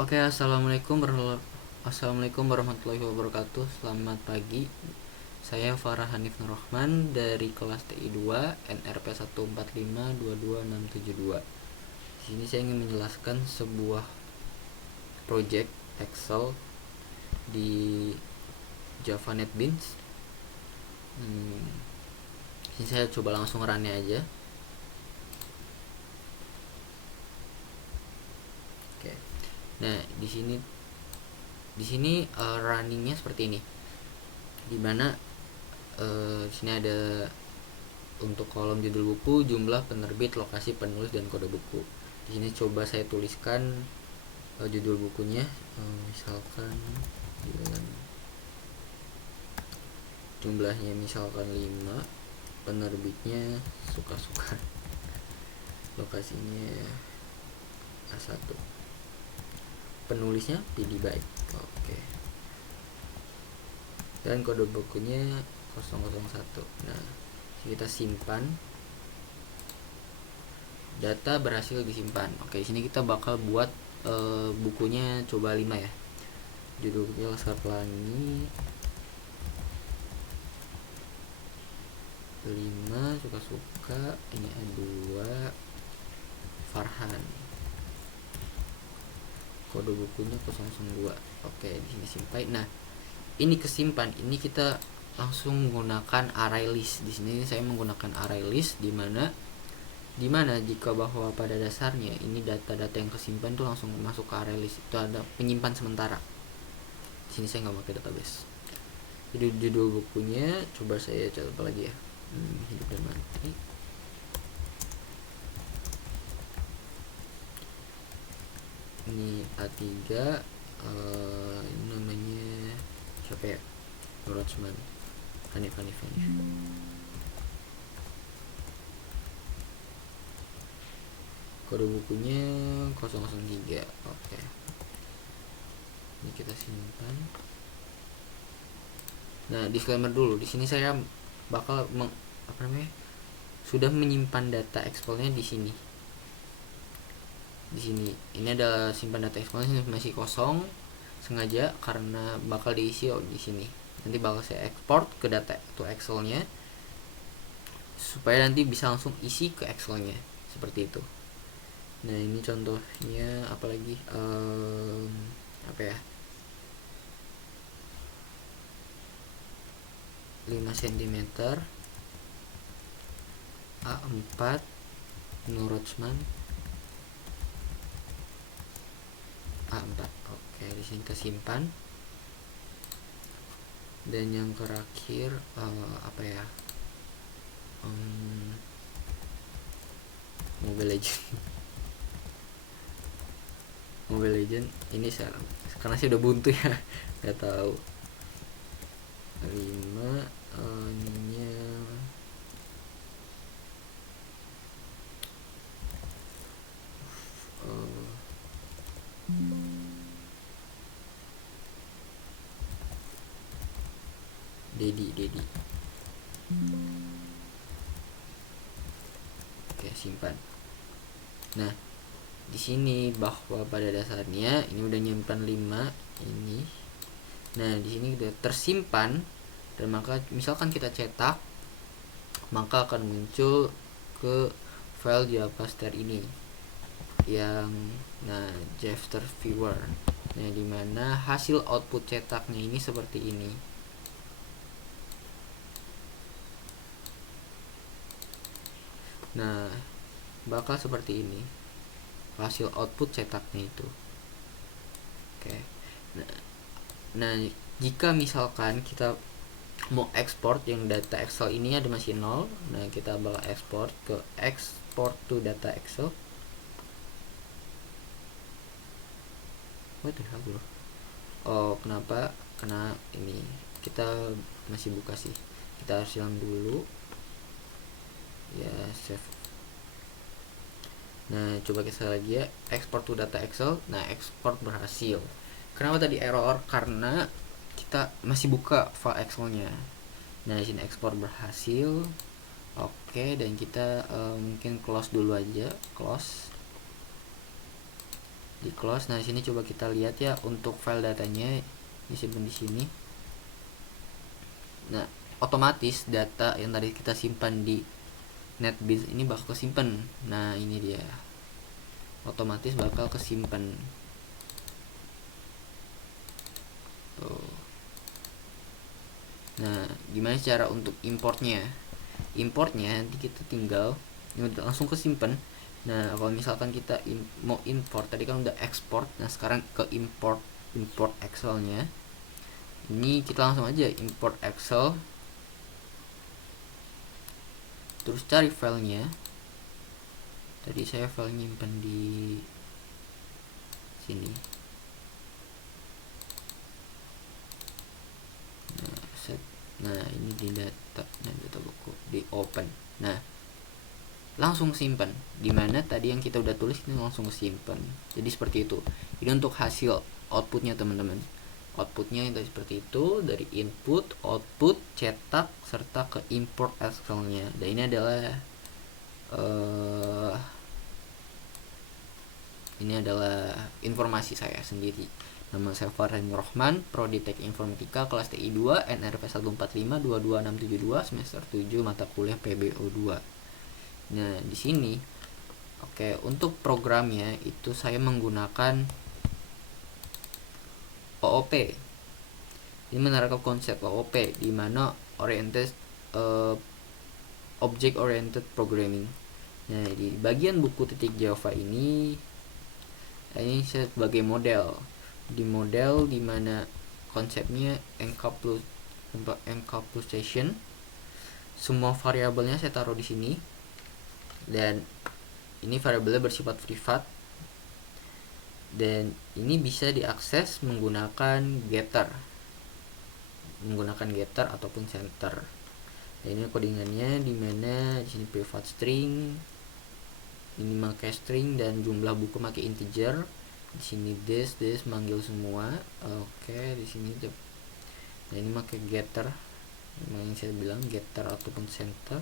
Oke, assalamualaikum warahmatullahi wabarakatuh. Selamat pagi. Saya Farah Hanif Nurrahman dari kelas TI 2 NRP 145222672. Di sini saya ingin menjelaskan sebuah project Excel di Java NetBeans. Ini saya coba langsung run-nya aja. Oke. Nah, di sini runningnya seperti ini. Dimana di sini ada untuk kolom judul buku, jumlah penerbit, lokasi penulis, dan kode buku. Di sini coba saya tuliskan judul bukunya, misalkan jumlahnya misalkan 5, penerbitnya suka-suka, lokasinya A1, penulisnya PD Baik. Oke. Dan kode bukunya 001. Nah, kita simpan. Data berhasil disimpan. Oke, di sini kita bakal buat bukunya coba 5 ya. Judulnya Laskar Pelangi 5, suka-suka. Ini A2, Farhan. Kode bukunya 002. Oke, di sini simpan. Nah, ini kesimpan. Ini kita langsung menggunakan array list. Di sini saya menggunakan array list dimana jika bahwa pada dasarnya ini data-data yang kesimpan itu langsung masuk ke array list, itu ada penyimpan sementara. Di sini saya nggak pakai database. Jadi judul bukunya coba saya coba lagi ya, hidup dan mati. Ini A3, ini namanya siapa ya, Nurrahman Hanif. Kode bukunya 003. Oke. Ini kita simpan. Nah, disclaimer dulu. Di sini saya bakal sudah menyimpan data Excelnya di sini. Di sini ini ada simpan data Excelnya masih kosong sengaja karena bakal diisi di sini. Nanti bakal saya export ke data to Excelnya supaya nanti bisa langsung isi ke Excelnya seperti itu. Nah, ini contohnya apalagi apa ya, 5 cm A4 Nurrahman A4. Oke, di sini kita simpan. Dan yang terakhir apa ya, Mobile Legend ini saya karena saya udah buntu ya, nggak tahu. 5 ininya Dedi. Oke, simpan. Nah, di sini bahwa pada dasarnya ini udah nyimpan 5 ini. Nah, di sini udah tersimpan, dan maka misalkan kita cetak, maka akan muncul ke file JavaStar ini yang JavaStar Viewer. Nah, dimana hasil output cetaknya ini seperti ini. Nah, bakal seperti ini hasil output cetaknya itu. Oke. Nah, jika misalkan kita mau ekspor yang data Excel ini ada masih 0, nah kita bakal ekspor ke export to data Excel. What the hell bro? Oh, kenapa? Karena ini kita masih buka sih. Kita harus hilang dulu. Ya, save. Nah, coba kita lagi ya, export to data Excel. Nah, ekspor berhasil. Kenapa tadi error? Karena kita masih buka file Excelnya. Nah, di sini ekspor berhasil. Oke, dan kita mungkin close dulu aja, close. di close. Nah, di sini coba kita lihat ya untuk file datanya disimpan di sini. Nah, otomatis data yang tadi kita simpan di NetBeans ini bakal kesimpan. Nah, ini dia. Otomatis bakal kesimpan. Tuh. Nah, gimana cara untuk importnya? Importnya nanti kita tinggal langsung kesimpan. Nah, kalau misalkan kita mau import, tadi kan udah export. Nah, sekarang ke import Excel-nya. Ini kita langsung aja import Excel. Terus cari filenya. Tadi saya file nyimpan di sini. Nah, ini di data buku, di open. Nah, langsung simpan. Dimana tadi yang kita udah tulis ini langsung simpan. Jadi seperti itu. Ini untuk hasil outputnya teman-teman. Outputnya itu seperti itu, dari input, output, cetak, serta ke import Excel-nya. Dan ini adalah informasi saya sendiri. Nama saya Farhan Rohman, Prodi Teknik Informatika, kelas TI 2, NRP 145-22672, semester 7, mata kuliah PBO 2. Nah, di sini untuk programnya itu saya menggunakan OOP. Ini menerapkan konsep OOP di mana Object Oriented Programming. Nah, di bagian buku titik Java ini saya sebagai model. Di model dimana konsepnya encapsulation. Semua variabelnya saya taruh di sini, dan ini variabelnya bersifat privat, dan ini bisa diakses menggunakan getter ataupun center. Nah, ini codingannya dimana di sini private string, ini pakai string, dan jumlah buku pakai integer. Di sini this manggil semua. Di sini nah ini pakai getter, yang saya bilang getter ataupun center.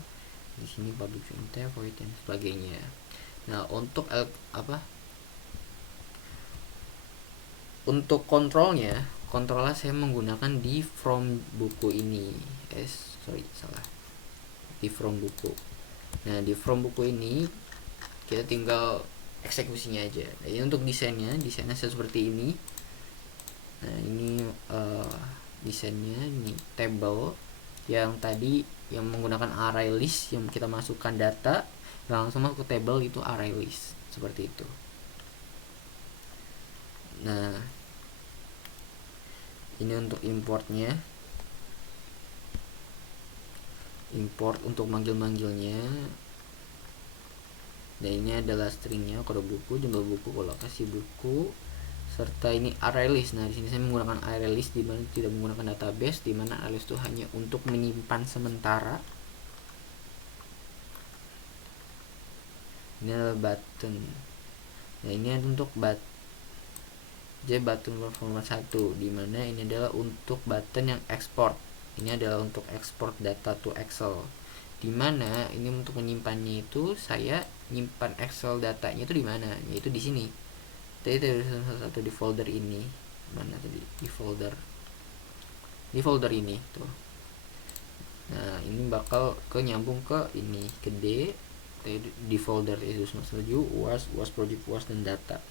Di sini public void dan sebagainya. Nah, untuk kontrolnya saya menggunakan di from buku ini. Di from buku. Nah, di from buku ini kita tinggal eksekusinya aja. Nah, ini untuk desainnya seperti ini. Nah, ini desainnya, ini table yang tadi yang menggunakan array list, yang kita masukkan data langsung masuk ke table, itu array list seperti itu. Nah, ini untuk importnya. Import untuk manggilnya. Dan ini adalah stringnya, kode buku, jumlah buku, lokasi buku, serta ini array list. Nah, di sini saya menggunakan array list di mana tidak menggunakan database, di mana array list itu hanya untuk menyimpan sementara. Ini adalah button. Nah, ini untuk button format 1, di mana ini adalah untuk button yang export. Ini adalah untuk export data to Excel. Dimana ini untuk menyimpannya itu saya nyimpan Excel datanya itu di mana? Yaitu di sini. Tadi salah satu di folder ini. Mana tadi? Di folder ini tuh. Nah, ini bakal nyambung ke ini, ke D, di folder itu semester UAS project UAS dan data.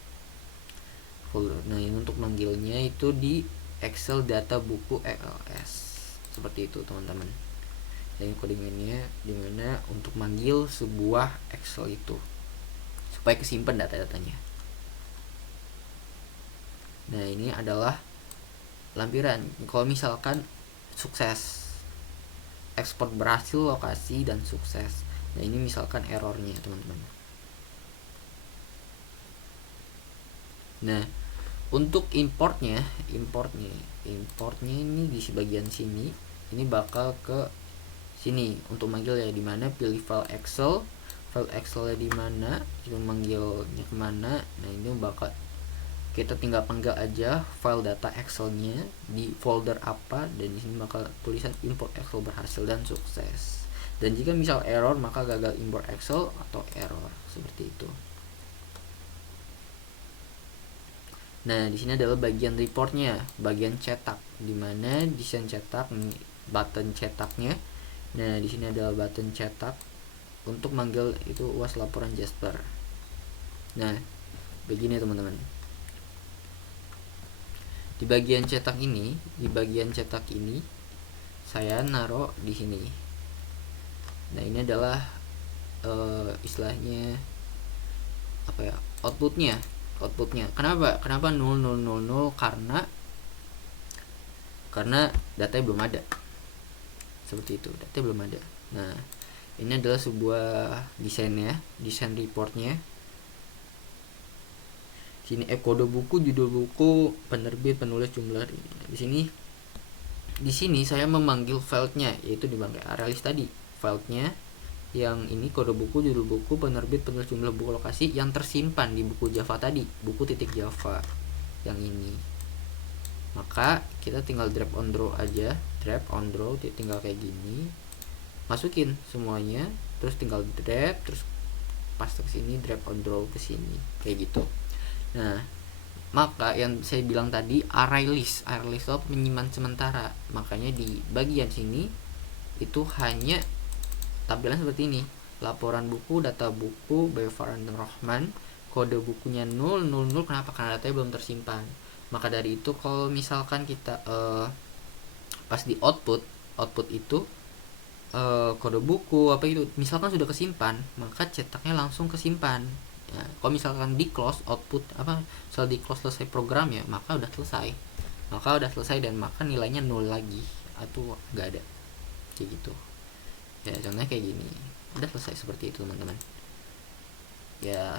Folder. Nah, ini untuk manggilnya itu di Excel data buku ELS. Seperti itu, teman-teman. Dan codingannya dimana untuk manggil sebuah Excel itu supaya kesimpan data-datanya. Nah, ini adalah lampiran. Kalau misalkan sukses, ekspor berhasil, lokasi, dan sukses. Nah, ini misalkan errornya, teman-teman. Nah, untuk importnya ini di bagian sini. Ini bakal ke sini untuk manggil ya, dimana pilih file Excelnya di mana, kita manggilnya kemana. Nah, ini bakal kita tinggal panggil aja file data Excelnya di folder apa, dan di sini bakal tulisan import Excel berhasil dan sukses. Dan jika misal error, maka gagal import Excel atau error, seperti itu. Nah, di sini adalah bagian reportnya, bagian cetak, dimana desain cetak, button cetaknya. Nah, di sini adalah button cetak untuk manggil itu UAS laporan Jasper. Nah, begini teman-teman. Di bagian cetak ini, saya naruh di sini. Nah, ini adalah istilahnya apa ya, outputnya. Kenapa 0000? Karena datanya belum ada. Seperti itu, datanya belum ada. Nah, ini adalah sebuah desain reportnya. Sini kode buku, judul buku, penerbit, penulis, jumlah. Di sini saya memanggil filenya, yaitu dipakai ArrayList tadi. Filenya yang ini kode buku, judul buku, penerbit, penulis, jumlah, buku, lokasi yang tersimpan di buku Java tadi, buku .java yang ini. Maka kita tinggal drag on draw aja, tinggal kayak gini, masukin semuanya, terus tinggal drag, terus paste ke sini, drag on draw ke sini, kayak gitu. Nah, maka yang saya bilang tadi ArrayList itu penyimpan sementara. Makanya di bagian sini itu hanya tampilan seperti ini: laporan buku, data buku, by Farhan Rahman, kode bukunya 000. Kenapa? Karena datanya belum tersimpan. Maka dari itu kalau misalkan kita pas di output itu kode buku apa itu misalkan sudah kesimpan, maka cetaknya langsung kesimpan. Ya, kalau misalkan di close output setelah di close selesai program ya, maka udah selesai dan maka nilainya 0 lagi atau nggak ada, kayak gitu ya. Contohnya kayak gini, udah selesai seperti itu teman-teman ya.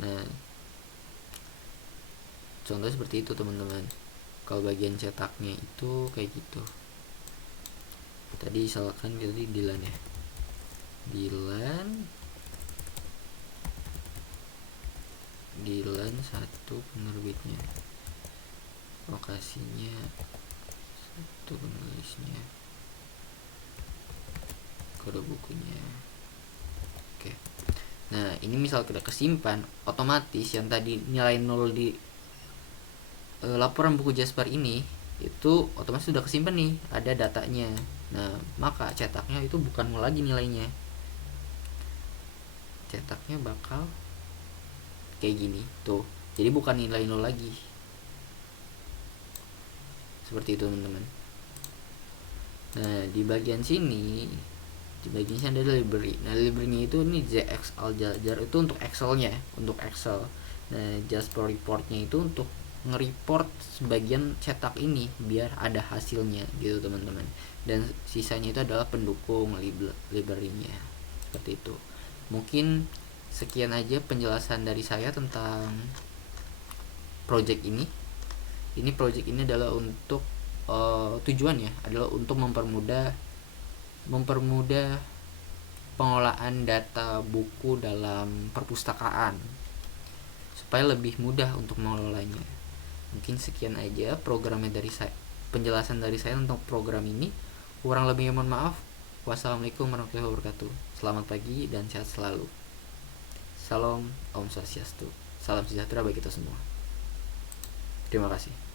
Nah, contoh seperti itu teman-teman. Kalau bagian cetaknya itu kayak gitu. Tadi misalkan jadi Dilan ya, Dilan 1 penerbitnya, lokasinya 1 penulisnya, kode bukunya. Oke. Nah, ini misal kita kesimpan, otomatis yang tadi nilai 0 di laporan buku Jasper ini itu otomatis sudah kesimpan nih, ada datanya. Nah, maka cetaknya itu bukan 0 lagi nilainya. Cetaknya bakal kayak gini tuh, jadi bukan nilai 0 lagi. Seperti itu teman-teman. Nah, di bagian sini ada library. Nah, library-nya itu ini JX Aljajar itu untuk Excel-nya, untuk Excel. Nah, Jasper report-nya itu untuk nge-report sebagian cetak ini biar ada hasilnya gitu teman-teman. Dan sisanya itu adalah pendukung library-nya. Seperti itu. Mungkin sekian aja penjelasan dari saya tentang project ini. Project ini adalah untuk tujuannya adalah untuk mempermudah pengolahan data buku dalam perpustakaan supaya lebih mudah untuk mengelolanya. Mungkin sekian aja programnya dari saya, penjelasan dari saya tentang program ini. Kurang lebihnya mohon maaf. Wassalamualaikum warahmatullahi wabarakatuh. Selamat pagi dan sehat selalu. Salam Om Swastiastu. Salam sejahtera bagi kita semua. Terima kasih.